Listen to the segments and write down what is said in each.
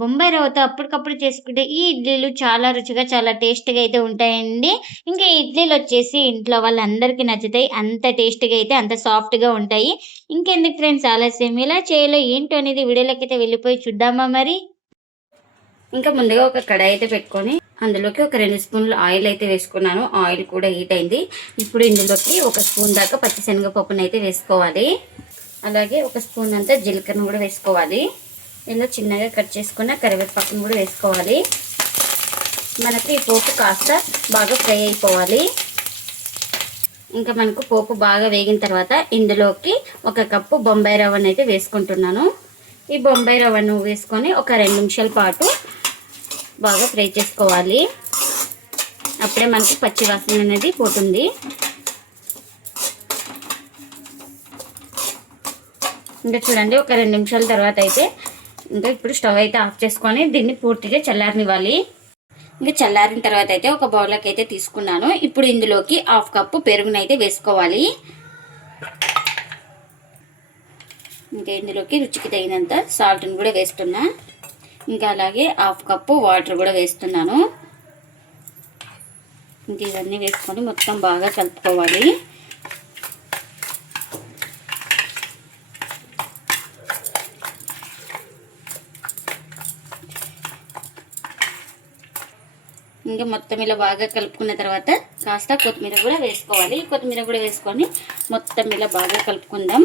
బొంబాయి రవ్వతో అప్పటికప్పుడు చేసుకుంటే ఈ ఇడ్లీలు చాలా రుచిగా, చాలా టేస్ట్‌గా అయితే ఉంటాయండి. ఇంకా ఈ ఇడ్లీలొచ్చేసి ఇంట్లో వాళ్ళందరికీ నచ్చుతాయి. అంత టేస్ట్‌గా అయితే అంత సాఫ్ట్‌గా ఉంటాయి. ఇంకెందుకు ఫ్రెండ్స్ ఆలస్యం, ఎలా చేయాలో ఏంటో అనేది వీడియోలోకైతే వెళ్ళిపోయి చూద్దామా మరి? ఇంకా ముందుగా ఒక కడాయి అయితే పెట్టుకొని అందులోకి ఒక 2 స్పూన్లు ఆయిల్ అయితే వేసుకున్నాను. ఆయిల్ కూడా హీట్ అయింది. ఇప్పుడు ఇందులోకి ఒక స్పూన్ దాకా పచ్చిశనగపప్పునైతే వేసుకోవాలి. అలాగే ఒక స్పూన్ అంతా జీలకర్రను కూడా వేసుకోవాలి. ఇలా చిన్నగా కట్ చేసుకున్న కరివేపాకును కూడా వేసుకోవాలి. మనకి ఈ పోపు కాస్త బాగా ఫ్రై అయిపోవాలి. ఇంకా మనకు పోపు బాగా వేగిన తర్వాత ఇందులోకి ఒక కప్పు బొంబాయి రవ్వను అయితే వేసుకుంటున్నాను. ఈ బొంబాయి రవ్వను వేసుకొని ఒక 2 నిమిషాల పాటు బాగా ఫ్రై చేసుకోవాలి. అప్పుడే మనకి పచ్చి వాసన అనేది పోతుంది. ఇంకా చూడండి, ఒక 2 నిమిషాల తర్వాత అయితే ఇంకా ఇప్పుడు స్టవ్ అయితే ఆఫ్ చేసుకొని దీన్ని పూర్తిగా చల్లారనివ్వాలి. ఇంకా చల్లారిన తర్వాత అయితే ఒక బౌల్లోకి అయితే తీసుకున్నాను. ఇప్పుడు ఇందులోకి 1/2 కప్పు పెరుగునైతే వేసుకోవాలి. ఇంకా ఇందులోకి రుచికి తగినంత సాల్ట్ని కూడా వేస్తున్నా. ఇంకా అలాగే 1/2 కప్పు వాటర్ కూడా వేస్తున్నాను. ఇంక ఇవన్నీ వేసుకొని మొత్తం బాగా కలుపుకోవాలి. ఇంకా మొత్తం ఇలా బాగా కలుపుకున్న తర్వాత కాస్త కొత్తిమీర కూడా వేసుకోవాలి. కొత్తిమీర కూడా వేసుకొని మొత్తం ఇలా బాగా కలుపుకుందాం.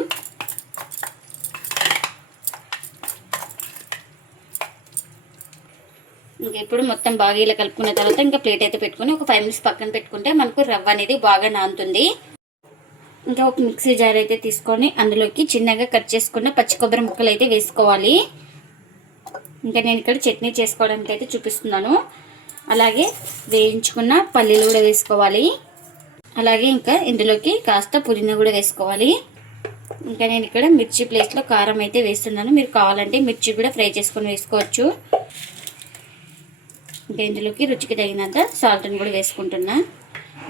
ఇంకా ఇప్పుడు మొత్తం బాగా ఇలా కలుపుకున్న తర్వాత ఇంకా ప్లేట్ అయితే పెట్టుకొని ఒక 5 మినిట్స్ పక్కన పెట్టుకుంటే మనకు రవ్వ అనేది బాగా నానుతుంది. ఇంకా ఒక మిక్సీ జార్ అయితే తీసుకొని అందులోకి చిన్నగా కట్ చేసుకున్న పచ్చి కొబ్బరి ముక్కలు అయితే వేసుకోవాలి. ఇంకా నేను ఇక్కడ చట్నీ చేసుకోవడానికి అయితే చూపిస్తున్నాను. అలాగే వేయించుకున్న పల్లీలు కూడా వేసుకోవాలి. అలాగే ఇంకా ఇందులోకి కాస్త పుదీనా కూడా వేసుకోవాలి. ఇంకా నేను ఇక్కడ మిర్చి ప్లేస్లో కారం అయితే వేస్తున్నాను. మీరు కావాలంటే మిర్చి కూడా ఫ్రై చేసుకొని వేసుకోవచ్చు. ఇంకా ఇందులోకి రుచికి తగినంత సాల్ట్ని కూడా వేసుకుంటున్నా.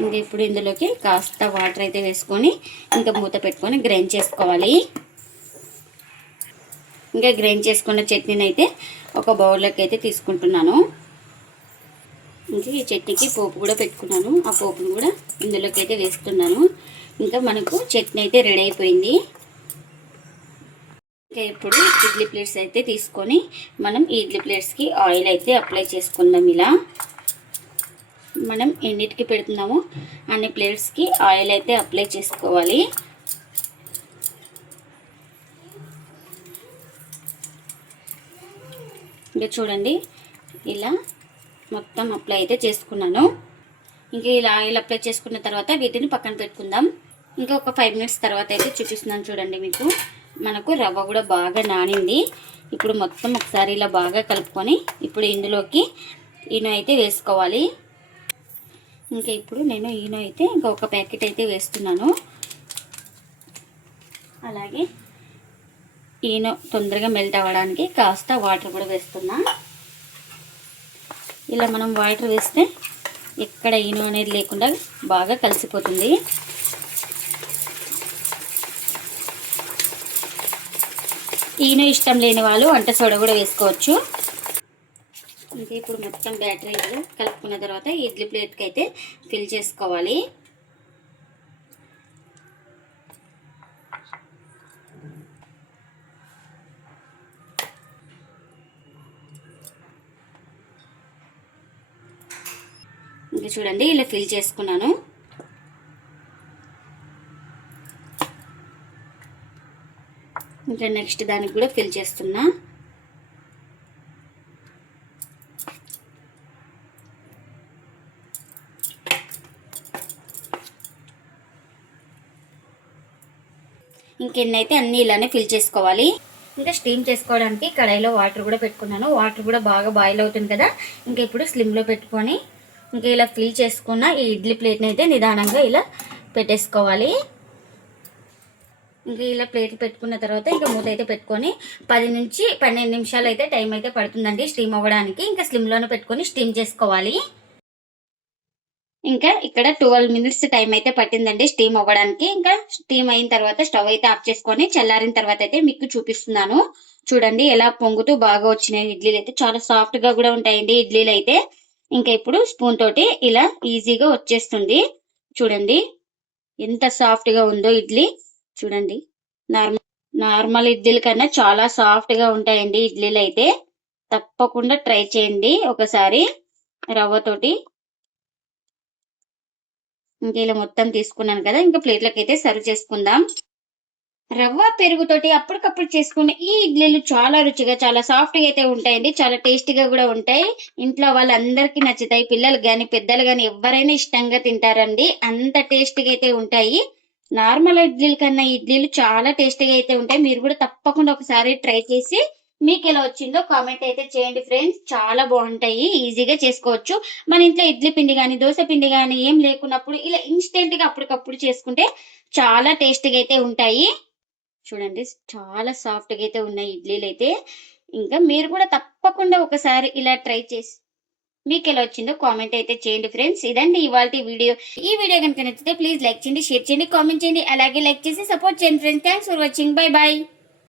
ఇంకా ఇప్పుడు ఇందులోకి కాస్త వాటర్ అయితే వేసుకొని ఇంకా మూత పెట్టుకొని గ్రైండ్ చేసుకోవాలి. ఇంకా గ్రైండ్ చేసుకున్న చట్నీని అయితే ఒక బౌల్లోకి అయితే తీసుకుంటున్నాను. ఇంకా ఈ చట్నీకి పోపు కూడా పెట్టుకున్నాను. ఆ పోపును కూడా ఇందులోకి అయితే వేస్తున్నాను. ఇంకా మనకు చట్నీ అయితే రెడీ అయిపోయింది. ఇంకా ఇప్పుడు ఇడ్లీ ప్లేట్స్ అయితే తీసుకొని మనం ఈ ఇడ్లీ ప్లేట్స్కి ఆయిల్ అయితే అప్లై చేసుకుందాం. ఇలా మనం ఎన్నిటికి పెడుతున్నామో అన్ని ప్లేట్స్కి ఆయిల్ అయితే అప్లై చేసుకోవాలి. ఇంకా చూడండి, ఇలా మొత్తం అప్లై అయితే చేసుకున్నాను. ఇంకా ఇలా ఆయిల్ అప్లై చేసుకున్న తర్వాత వీటిని పక్కన పెట్టుకుందాం. ఇంకా ఒక 5 మినిట్స్ తర్వాత అయితే చూపిస్తున్నాను చూడండి. మీకు మనకు రవ్వ కూడా బాగా నానింది. ఇప్పుడు మొత్తం ఒకసారి ఇలా బాగా కలుపుకొని ఇప్పుడు ఇందులోకి ఈనో అయితే వేసుకోవాలి. ఇంకా ఇప్పుడు నేను ఈనో అయితే ఇంకా ఒక ప్యాకెట్ అయితే వేస్తున్నాను. అలాగే ఈనో తొందరగా మెల్ట్ అవ్వడానికి కాస్త వాటర్ కూడా వేస్తున్నా. ఇలా మనం వాటర్ వేస్తే ఎక్కడ ఈనో అనేది లేకుండా బాగా కలిసిపోతుంది. ఈనో ఇష్టం లేని వాళ్ళు వంట సోడా కూడా వేసుకోవచ్చు. ఇంకా ఇప్పుడు మొత్తం బ్యాటరీ కలుపుకున్న తర్వాత ఇడ్లీ ప్లేట్కి అయితే ఫిల్ చేసుకోవాలి. ఇంకా చూడండి, ఇలా ఫిల్ చేసుకున్నాను. ఇంకా నెక్స్ట్ దానికి కూడా ఫిల్ చేస్తున్నా. ఇంకెన్నైతే అన్నీ ఇలానే ఫిల్ చేసుకోవాలి. ఇంకా స్టీమ్ చేసుకోవడానికి కడాయిలో వాటర్ కూడా పెట్టుకున్నాను. వాటర్ కూడా బాగా బాయిల్ అవుతుంది కదా. ఇంకా ఇప్పుడు స్లిమ్లో పెట్టుకొని ఇంకా ఇలా ఫిల్ చేసుకున్న ఈ ఇడ్లీ ప్లేట్ని అయితే నిదానంగా ఇలా పెట్టేసుకోవాలి. ఇంకా ఇలా ప్లేట్ పెట్టుకున్న తర్వాత ఇంకా మూత అయితే పెట్టుకొని 10 నుంచి 12 నిమిషాలు అయితే టైం అయితే పడుతుందండి స్టీమ్ అవ్వడానికి. ఇంకా స్లిమ్లోనే పెట్టుకొని స్టీమ్ చేసుకోవాలి. ఇంకా ఇక్కడ 12 మినిట్స్ టైం అయితే పట్టిందండి స్టీమ్ అవ్వడానికి. ఇంకా స్టీమ్ అయిన తర్వాత స్టవ్ అయితే ఆఫ్ చేసుకొని చల్లారిన తర్వాత అయితే మీకు చూపిస్తున్నాను. చూడండి ఎలా పొంగుతూ బాగా వచ్చినాయి ఇడ్లీలు అయితే. చాలా సాఫ్ట్ గా కూడా ఉంటాయండి ఇడ్లీలు అయితే. ఇంకా ఇప్పుడు స్పూన్ తోటి ఇలా ఈజీగా వచ్చేస్తుంది. చూడండి ఎంత సాఫ్ట్ గా ఉందో ఇడ్లీ. చూడండి నార్మల్ నార్మల్ ఇడ్లీల కన్నా చాలా సాఫ్ట్ గా ఉంటాయండి ఇడ్లీలు అయితే. తప్పకుండా ట్రై చేయండి ఒకసారి రవ్వతోటి. ఇంక ఇలా మొత్తం తీసుకున్నాను కదా, ఇంకా ప్లేట్లకి అయితే సర్వ్ చేసుకుందాం. రవ్వ పెరుగుతోటి అప్పటికప్పుడు చేసుకునే ఈ ఇడ్లీలు చాలా రుచిగా చాలా సాఫ్ట్ గా అయితే ఉంటాయండి. చాలా టేస్టీగా కూడా ఉంటాయి. ఇంట్లో వాళ్ళందరికీ నచ్చుతాయి. పిల్లలు గాని పెద్దలు గాని ఎవరైనా ఇష్టంగా తింటారండి. అంత టేస్టీగా అయితే ఉంటాయి. నార్మల్ ఇడ్లీల కన్నా ఈ ఇడ్లీలు చాలా టేస్టీగా అయితే ఉంటాయి. మీరు కూడా తప్పకుండా ఒకసారి ట్రై చేసి మీకు ఎలా వచ్చిందో కామెంట్ అయితే చేయండి ఫ్రెండ్స్. చాలా బాగుంటాయి. ఈజీగా చేసుకోవచ్చు. మన ఇంట్లో ఇడ్లీ పిండి గాని దోశ పిండి గాని ఏం లేకున్నప్పుడు ఇలా ఇన్స్టెంట్ గా అప్పటికప్పుడు చేసుకుంటే చాలా టేస్టీగా అయితే ఉంటాయి. చూడండి చాలా సాఫ్ట్ గా అయితే ఉన్నాయి ఇడ్లీలు అయితే. ఇంకా మీరు కూడా తప్పకుండా ఒకసారి ఇలా ట్రై చేసి మీకు ఎలా వచ్చిందో కామెంట్ అయితే చేయండి ఫ్రెండ్స్. ఇదండి ఇవాల్టి వీడియో. ఈ వీడియో కనుక నచ్చితే ప్లీజ్ లైక్ చేయండి, షేర్ చేయండి, కామెంట్ చేయండి. అలాగే లైక్ చేసి సపోర్ట్ చేయండి friends. Thanks for watching. Bye bye.